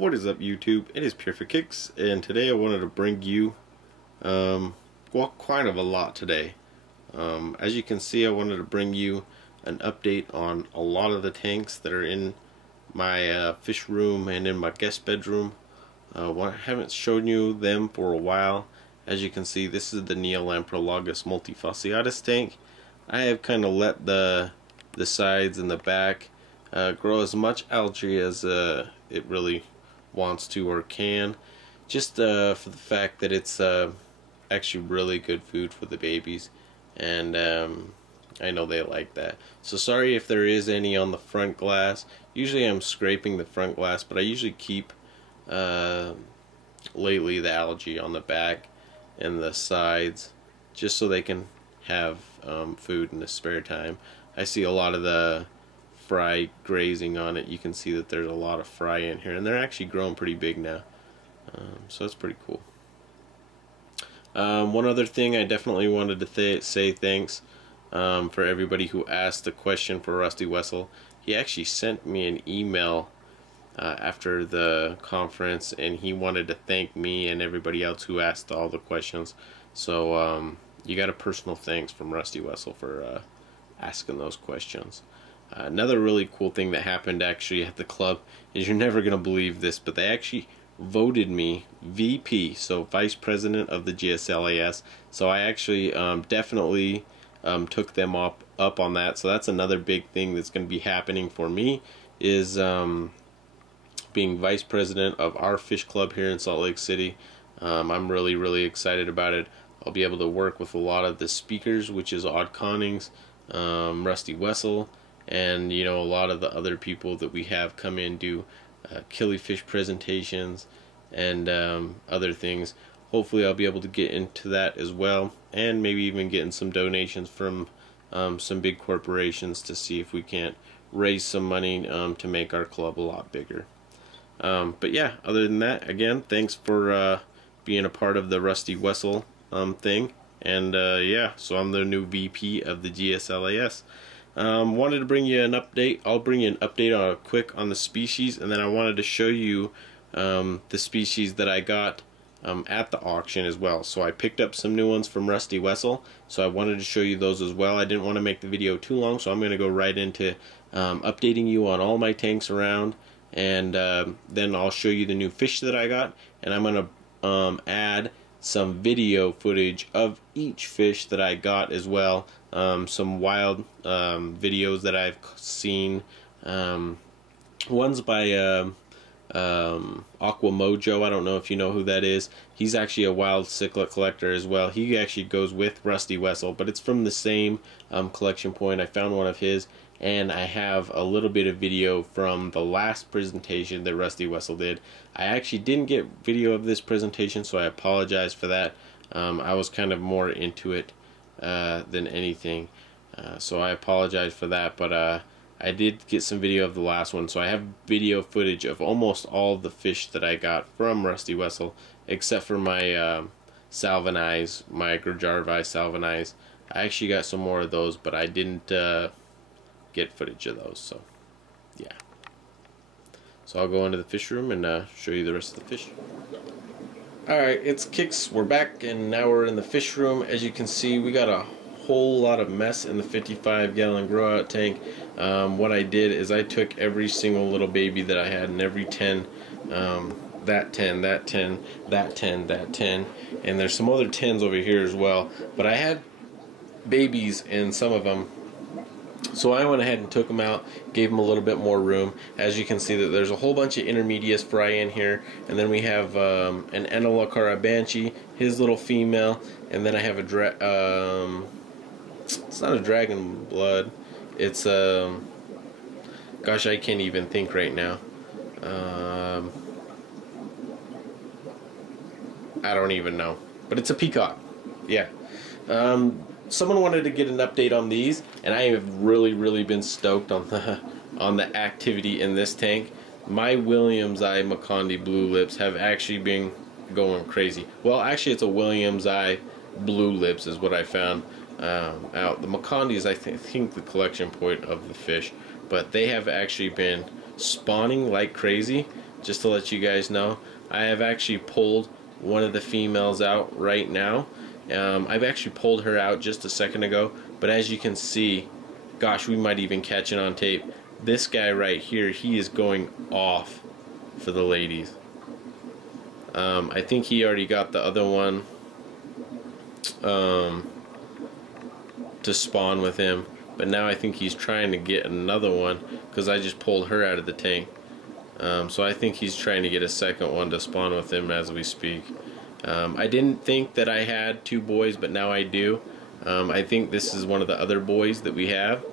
What is up, YouTube? It is Pure for Kicks, and today I wanted to bring you well, quite a lot today. As you can see, I wanted to bring you an update on a lot of the tanks that are in my fish room and in my guest bedroom. I haven't shown you them for a while. As you can see, this is the Neolamprologus multifasciatus tank. I have kind of let the sides and the back grow as much algae as it really wants to or can, just for the fact that it's actually really good food for the babies, and I know they like that. So sorry if there is any on the front glass. Usually I'm scraping the front glass, but I usually keep lately the algae on the back and the sides just so they can have food in the spare time. I see a lot of the fry grazing on it. You can see that there's a lot of fry in here, and they're actually growing pretty big now, so that's pretty cool. One other thing, I definitely wanted to say thanks for everybody who asked the question for Rusty Wessel. He actually sent me an email after the conference, and he wanted to thank me and everybody else who asked all the questions. So you got a personal thanks from Rusty Wessel for asking those questions. Another really cool thing that happened actually at the club is, you're never going to believe this, but they actually voted me VP, so Vice President of the GSLAS. So I actually definitely took them up on that. So that's another big thing that's going to be happening for me, is being Vice President of our fish club here in Salt Lake City. I'm really excited about it. I'll be able to work with a lot of the speakers, which is Odd Connings, Rusty Wessel, and a lot of the other people that we have come in do killifish presentations and other things. Hopefully I'll be able to get into that as well, and maybe even getting some donations from some big corporations to see if we can't raise some money to make our club a lot bigger. But yeah, other than that, again, thanks for being a part of the Rusty Wessel thing. And yeah, so I'm the new VP of the GSLAS. Wanted to bring you an update. I'll bring you an update quick on the species, and then I wanted to show you the species that I got at the auction as well. So I picked up some new ones from Rusty Wessel, so I wanted to show you those as well. I didn't want to make the video too long, so I'm going to go right into updating you on all my tanks around, and then I'll show you the new fish that I got, and I'm going to add some video footage of each fish that I got as well. Some wild videos that I've seen. One's by Aqua Mojo. I don't know if you know who that is. He's actually a wild cichlid collector as well. He actually goes with Rusty Wessel, but it's from the same collection point. I found one of his, and I have a little bit of video from the last presentation that Rusty Wessel did. I actually didn't get video of this presentation, so I apologize for that. I was kind of more into it than anything, so I apologize for that, but I did get some video of the last one, so I have video footage of almost all the fish that I got from Rusty Wessel, except for my Salvinize, my Grojarvi Salvinize. I actually got some more of those, but I didn't get footage of those, so yeah. So I'll go into the fish room and show you the rest of the fish. Alright, it's Kicks. We're back, and now we're in the fish room. As you can see, we got a whole lot of mess in the 55-gallon grow-out tank. What I did is I took every single little baby that I had, and every 10, that 10, that 10, that 10, that 10, and there's some other 10s over here as well. But I had babies in some of them, so I went ahead and took them out, gave them a little bit more room. As you can see, that there's a whole bunch of intermediate fry in here, and then we have an Enolakara Banshee, his little female, and then I have a it's not a dragon blood, it's gosh, I can't even think right now. I don't even know, but it's a peacock. Yeah. Someone wanted to get an update on these, and I have really been stoked on the activity in this tank. My Williams Eye Macondii Blue Lips have actually been going crazy. Well, actually, it's a Williams Eye Blue Lips is what I found out. The Macondii is, I think, the collection point of the fish, but they have actually been spawning like crazy. just to let you guys know. I have actually pulled one of the females out right now. I've actually pulled her out just a second ago, but as you can see, gosh, we might even catch it on tape. This guy right here, he is going off for the ladies. I think he already got the other one to spawn with him, but now I think he's trying to get another one because I just pulled her out of the tank. So I think he's trying to get a second one to spawn with him as we speak. I didn't think that I had 2 boys, but now I do. I think this is one of the other boys that we have,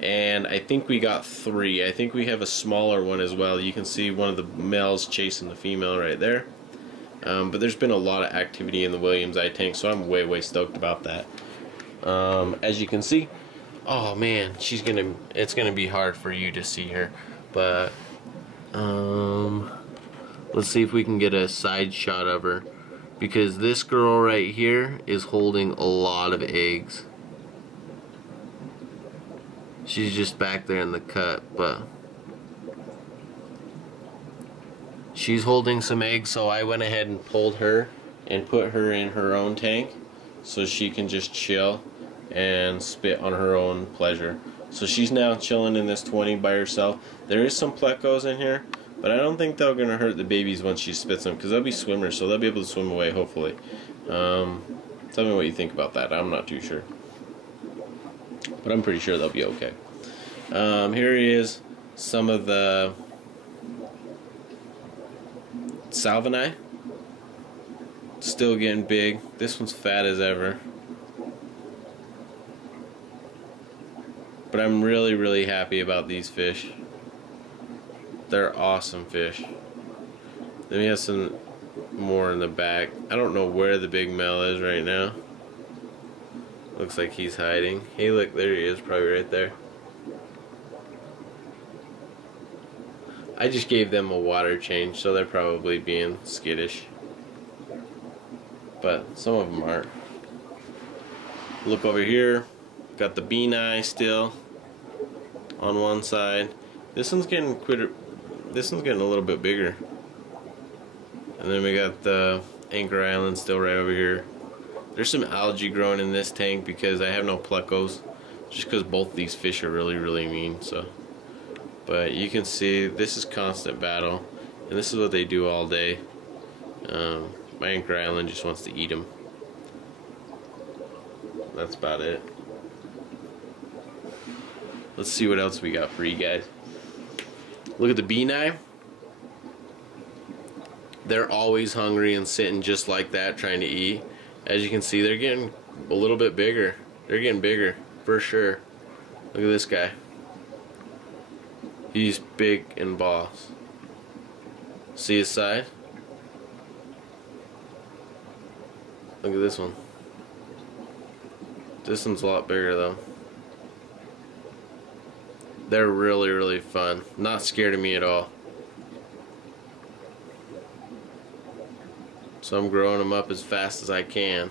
and I think we got 3. I think we have a smaller one as well. You can see one of the males chasing the female right there. But there's been a lot of activity in the Williams Eye tank, so I'm way stoked about that. As you can see, oh man, it's gonna be hard for you to see her, but let's see if we can get a side shot of her, because this girl right here is holding a lot of eggs. She's just back there in the cut, but she's holding some eggs, so I went ahead and pulled her and put her in her own tank so she can just chill and spit on her own pleasure. So she's now chilling in this 20 by herself. There is some plecos in here, but I don't think they're going to hurt the babies once she spits them, because they'll be swimmers, so they'll be able to swim away, hopefully. Tell me what you think about that. I'm not too sure, but I'm pretty sure they'll be okay. Here is some of the Salvini. Still getting big. This one's fat as ever. But I'm really happy about these fish. They're awesome fish. Then we have some more in the back. I don't know where the big male is right now. Looks like he's hiding. Hey, look, there he is, probably right there. I just gave them a water change, so they're probably being skittish. But some of them aren't. Look over here. Got the bean eye still on one side. This one's getting a little bit bigger. And then we got the Anchor Island still right over here. There's some algae growing in this tank because I have no plecos, just because both these fish are really mean. So, but you can see this is constant battle, and this is what they do all day. My Anchor Island just wants to eat them. That's about it. Let's see what else we got for you guys. Look at the bean eye. They're always hungry and sitting just like that trying to eat. As you can see, they're getting a little bit bigger. They're getting bigger for sure. Look at this guy. He's big and boss. See his side? Look at this one. This one's a lot bigger though. They're really fun. Not scared of me at all. So I'm growing them up as fast as I can.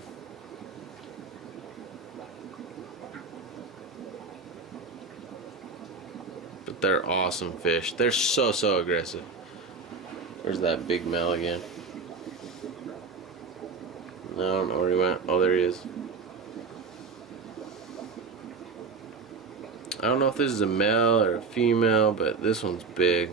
But they're awesome fish. They're so aggressive. Where's that big male again? I don't know where he went. Oh, there he is. I don't know if this is a male or a female, but this one's big.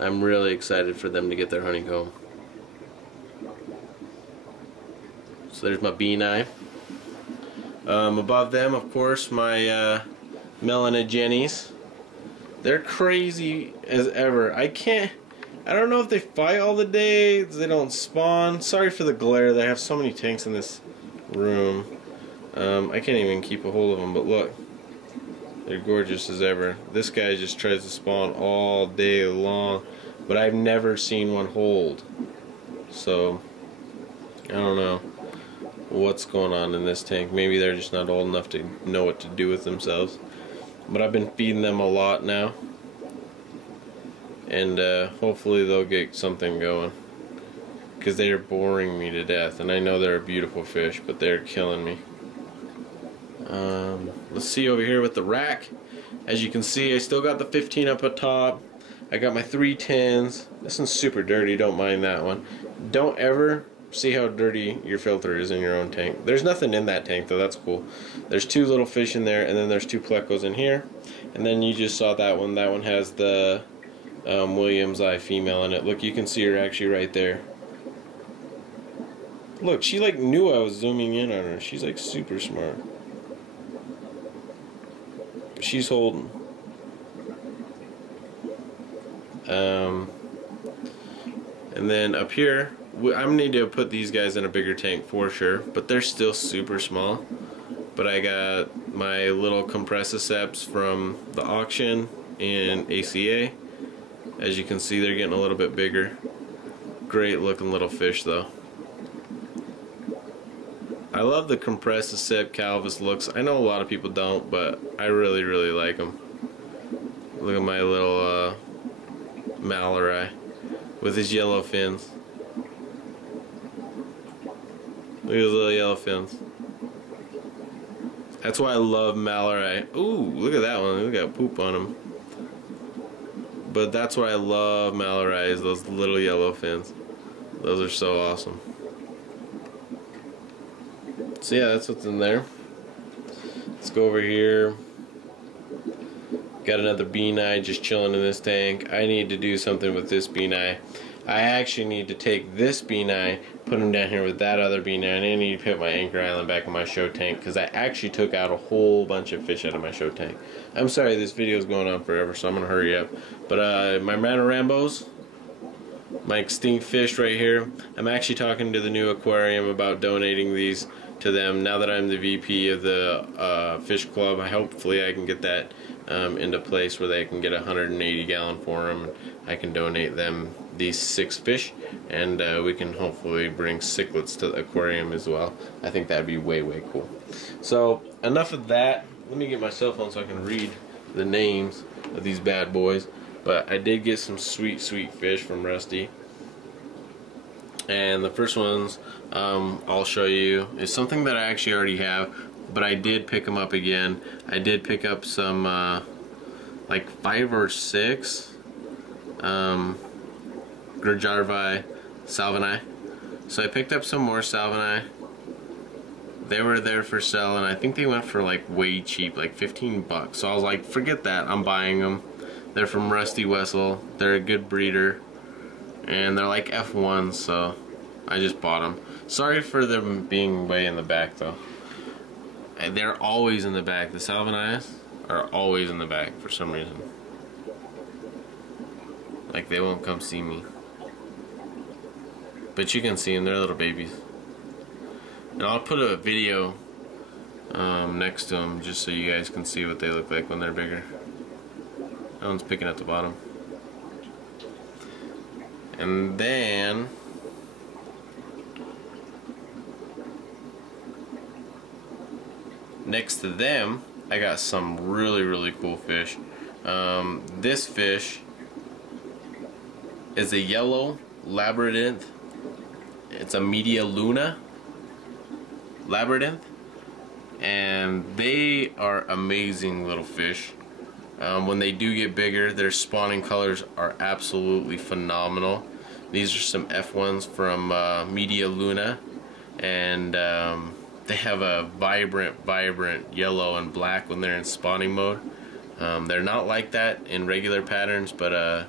I'm really excited for them to get their honeycomb. So there's my bean eye. Above them, of course, my Melena Jennies. They're crazy as ever. I don't know if they fight all the days, they don't spawn. Sorry for the glare, they have so many tanks in this room. I can't even keep a hold of them, but look. They're gorgeous as ever. This guy just tries to spawn all day long, but I've never seen one hold. So, I don't know what's going on in this tank. Maybe they're just not old enough to know what to do with themselves. But I've been feeding them a lot now. And hopefully they'll get something going. Because they are boring me to death. And I know they're a beautiful fish, but they're killing me. Let's see over here with the rack. As you can see, I still got the 15 up at top. I got my 3 10s. This one's super dirty, don't mind that one. Don't ever see how dirty your filter is in your own tank. There's nothing in that tank though, that's cool. There's 2 little fish in there, and then there's 2 plecos in here. And then you just saw that one. That one has the Williams Eye female in it. Look, you can see her actually right there. Look, she like knew I was zooming in on her. She's like super smart. She's holding. And then up here, I'm gonna need to put these guys in a bigger tank for sure, but they're still super small. But I got my little Compressiceps from the auction in ACA. As you can see, they're getting a little bit bigger. Great looking little fish though. I love the Compressicep Calvus looks. I know a lot of people don't, but I really, really like them. Look at my little Malarai with his yellow fins. Look at his little yellow fins. That's why I love Malarai. Ooh, look at that one. Look at poop on him. But that's why I love Malarai, is those little yellow fins. Those are so awesome. So yeah, that's what's in there. Let's go over here. Got another Beaneye just chilling in this tank. I need to do something with this Beaneye. I actually need to take this Beaneye, put him down here with that other Beaneye, and I need to put my Anchor Island back in my show tank, because I actually took out a whole bunch of fish out of my show tank. I'm sorry, this video is going on forever, so I'm going to hurry up. But my Manorambos, my extinct fish right here, I'm actually talking to the new aquarium about donating these to them. Now that I'm the VP of the fish club, hopefully I can get that into place where they can get a 180 gallon for them. I can donate them these 6 fish, and we can hopefully bring cichlids to the aquarium as well. I think that'd be way, way cool. So enough of that. Let me get my cell phone so I can read the names of these bad boys. But I did get some sweet, sweet fish from Rusty. And the first ones I'll show you is something that I actually already have, but I did pick them up again. I did pick up some like 5 or 6 Gurjarvi Salvini. So I picked up some more Salvini. They were there for sale, and I think they went for like way cheap, like 15 bucks. So I was like, forget that, I'm buying them. They're from Rusty Wessel. They're a good breeder, and they're like F1s, so I just bought them. Sorry for them being way in the back though. They're always in the back. The Salvinis are always in the back for some reason. Like they won't come see me. But you can see them, they're little babies. And I'll put a video next to them just so you guys can see what they look like when they're bigger. That one's picking at the bottom. And then next to them, I got some really, really cool fish. This fish is a yellow Labyrinth. It's a Media Luna Labyrinth, and they are amazing little fish. When they do get bigger, their spawning colors are absolutely phenomenal. These are some F1s from Media Luna, and they have a vibrant yellow and black when they're in spawning mode. They're not like that in regular patterns, but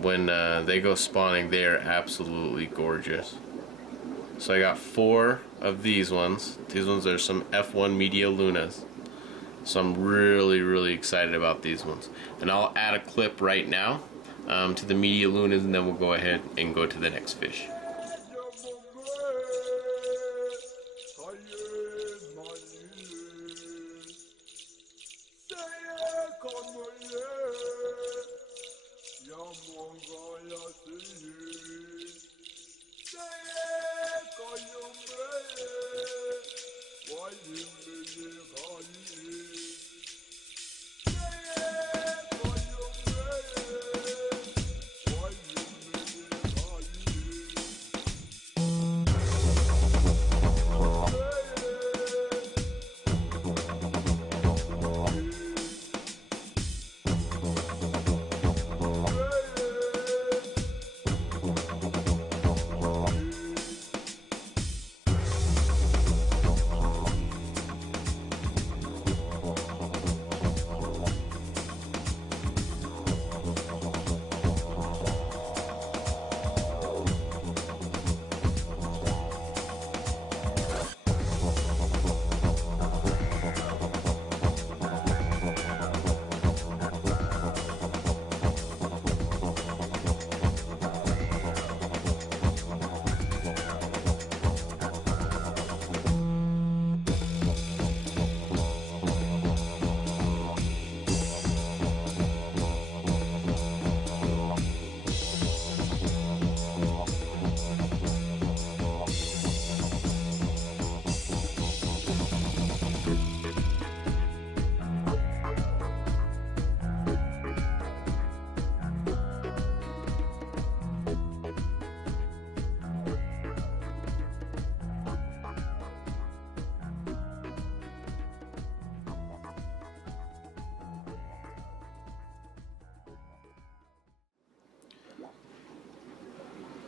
when they go spawning, they are absolutely gorgeous. So I got 4 of these ones. These ones are some F1 Media Lunas. So I'm really, really excited about these ones. And I'll add a clip right now to the Media Lunas, and then we'll go ahead and go to the next fish.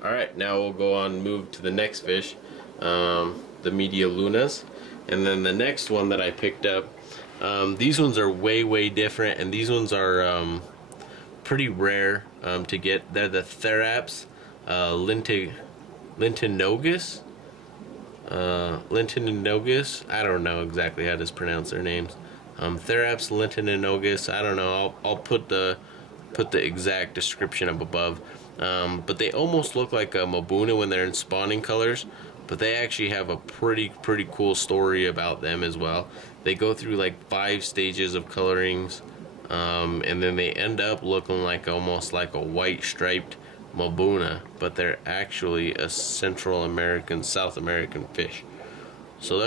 Alright, now we'll go on, move to the next fish, the Media Lunas. And then the next one that I picked up, these ones are way different, and these ones are pretty rare to get. They're the Theraps Lintinogus. Lintinogus. I don't know exactly how to pronounce their names. Theraps Lintinogus. I don't know. I'll put the exact description up above. But they almost look like a Mbuna when they're in spawning colors. But they actually have a pretty cool story about them as well. They go through like 5 stages of colorings, and then they end up looking like almost like a white striped Mbuna, but they're actually a Central American, South American fish. So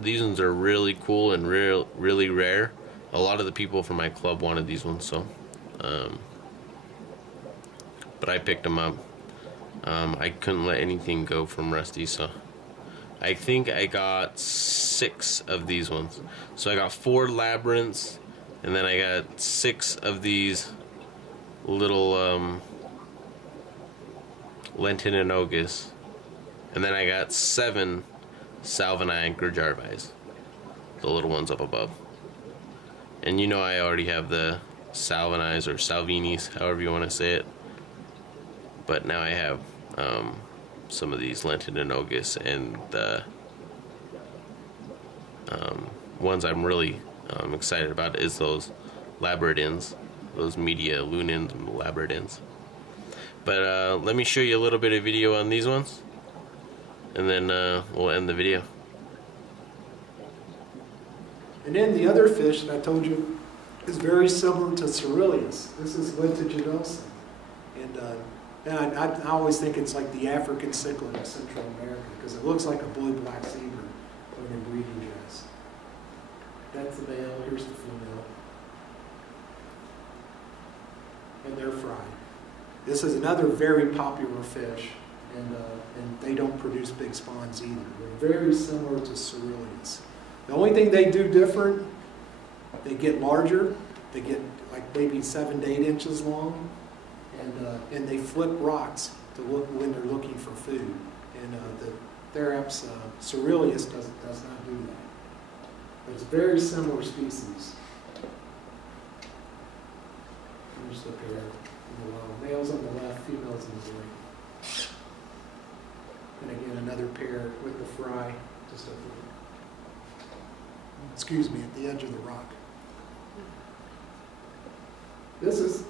these ones are really cool and really rare. A lot of the people from my club wanted these ones, so but I picked them up. I couldn't let anything go from Rusty, so I think I got 6 of these ones. So I got 4 labyrinths, and then I got 6 of these little Lentinogus, and then I got 7 Salvini Gurjarvis, the little ones up above. And you know I already have the Salvinis or Salvinis, however you want to say it. But now I have some of these Lentinogus, and the ones I'm really excited about is those Labradins, those Media Lunans and Labradins. But let me show you a little bit of video on these ones, and then we'll end the video. And then the other fish that I told you is very similar to Ceruleus. This is Lentigidosa. And I always think it's like the African cichlid of Central America because it looks like a blue-black zebra in a breeding dress. That's the male, here's the female. And they're fried. This is another very popular fish, and they don't produce big spawns either. They're very similar to Ceruleus. The only thing they do different, they get larger. They get like maybe 7 to 8 inches long, and they flip rocks to look when they're looking for food. And the Theraps Ceruleus does not do that. But it's a very similar species. Here's the pair. Males on the left, females on the right. And again, another pair with the fry just up there. Excuse me, at the edge of the rock. This is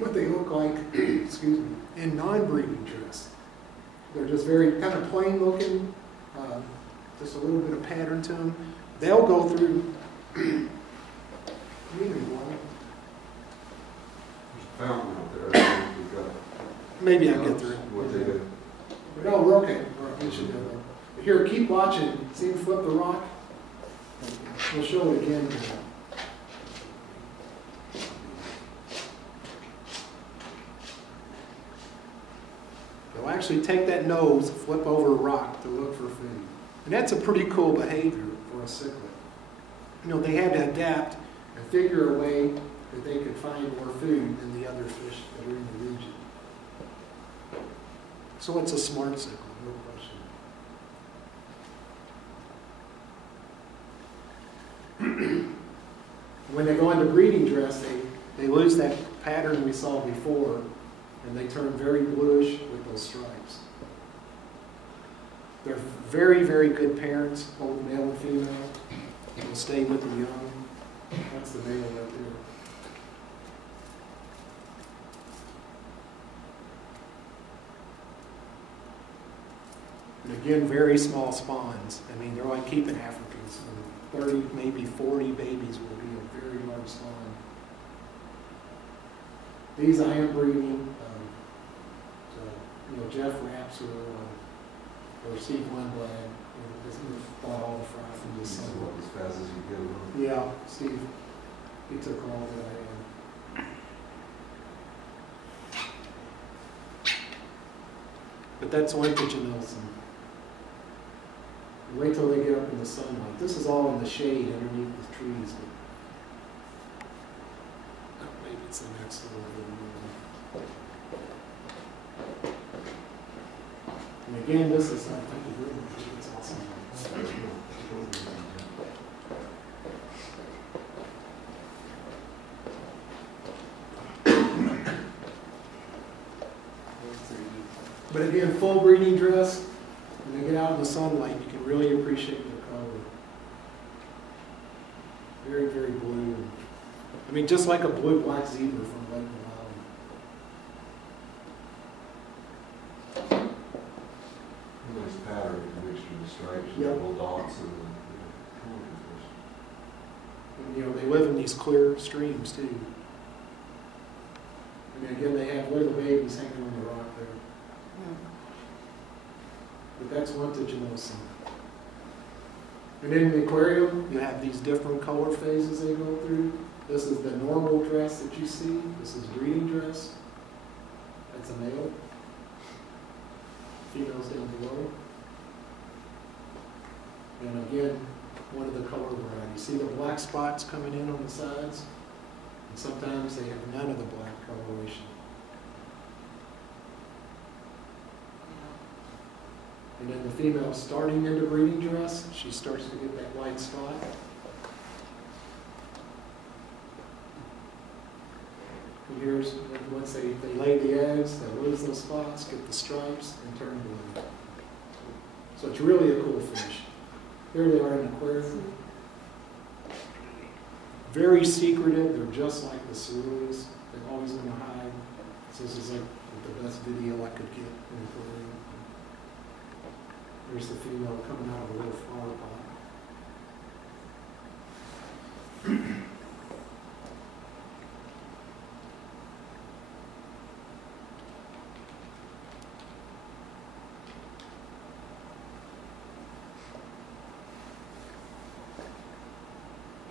what they look like, excuse me, in non-breeding dress. They're just very kind of plain looking, just a little bit of pattern to them. They'll go through either one. Fountain out there. Maybe I'll get through it. What they do. No, we're okay. We should go there. Here, keep watching. See him flip the rock? We'll show it again. They'll actually take that nose, flip over a rock to look for food. And that's a pretty cool behavior for a cichlid. You know, they had to adapt and figure a way that they could find more food than the other fish that are in the region. So it's a smart cichlid, no question. When they go into breeding dress, they lose that pattern we saw before, and they turn very bluish with those stripes. They're very, very good parents, both male and female. They'll stay with the young. That's the male right there. And again, very small spawns. I mean, they're like keeping Africans. 30, maybe 40 babies will be a very large spawn. These I am breeding. You know, Jeff Rapps or Steve Lindblad, has bought all the fry from this summer. As fast as you get them. Yeah, Steve, he took all that I am. But that's Lentigidosa. Wait till they get up in the sunlight. This is all in the shade underneath the trees. Oh, maybe it's the next little bit. And again, this is, thank you very much. It's awesome. But again, full breeding dress, when they get out in the sunlight, you can really appreciate their color. Very, very blue. I mean, just like a blue-black zebra from Lake Valley. Nice pattern, a mixture of the stripes, and Yep. little dots, and And, you know, they live in these clear streams, too. I mean, again, they have little babies hanging on the rock there. But that's Wantaginosa. And in the aquarium, you have these different color phases they go through. This is the normal dress that you see. This is breeding dress. That's a male. Females down below. And again, one of the color varieties. See the black spots coming in on the sides? And sometimes they have none of the black coloration. And then the female starting into breeding dress, she starts to get that white spot. And here's, once they lay the eggs, they lose those spots, get the stripes, and turn blue. So it's really a cool fish. Here they are in an aquarium. Very secretive, they're just like the Cerulea. They're always going to hide. So this is like the best video I could get in the aquarium. There's the female coming out of a little flower pot.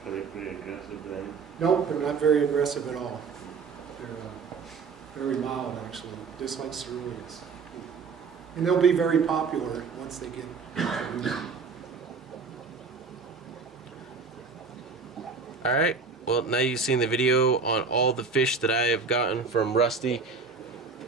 Are they pretty aggressive then? Nope, they're not very aggressive at all. They're very mild, actually, just like Cerulea. And they'll be very popular once they get introduced. Alright, well now you've seen the video on all the fish that I have gotten from Rusty.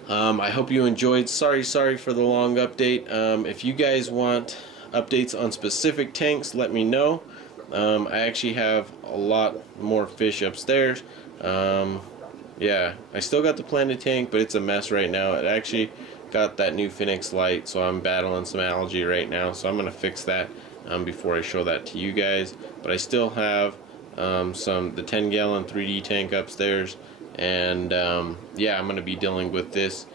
I hope you enjoyed. Sorry for the long update. If you guys want updates on specific tanks, let me know. I actually have a lot more fish upstairs. Yeah, I still got the planted tank, but it's a mess right now. It actually got that new Phoenix light, so I'm battling some algae right now, so I'm going to fix that before I show that to you guys. But I still have the 10-gallon 3D tank upstairs, and yeah, I'm going to be dealing with this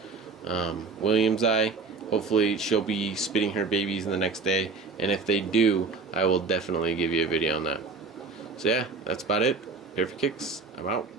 Williams eye. Hopefully she'll be spitting her babies in the next day, and if they do, I will definitely give you a video on that. So yeah, that's about it. Here for kicks. I'm out.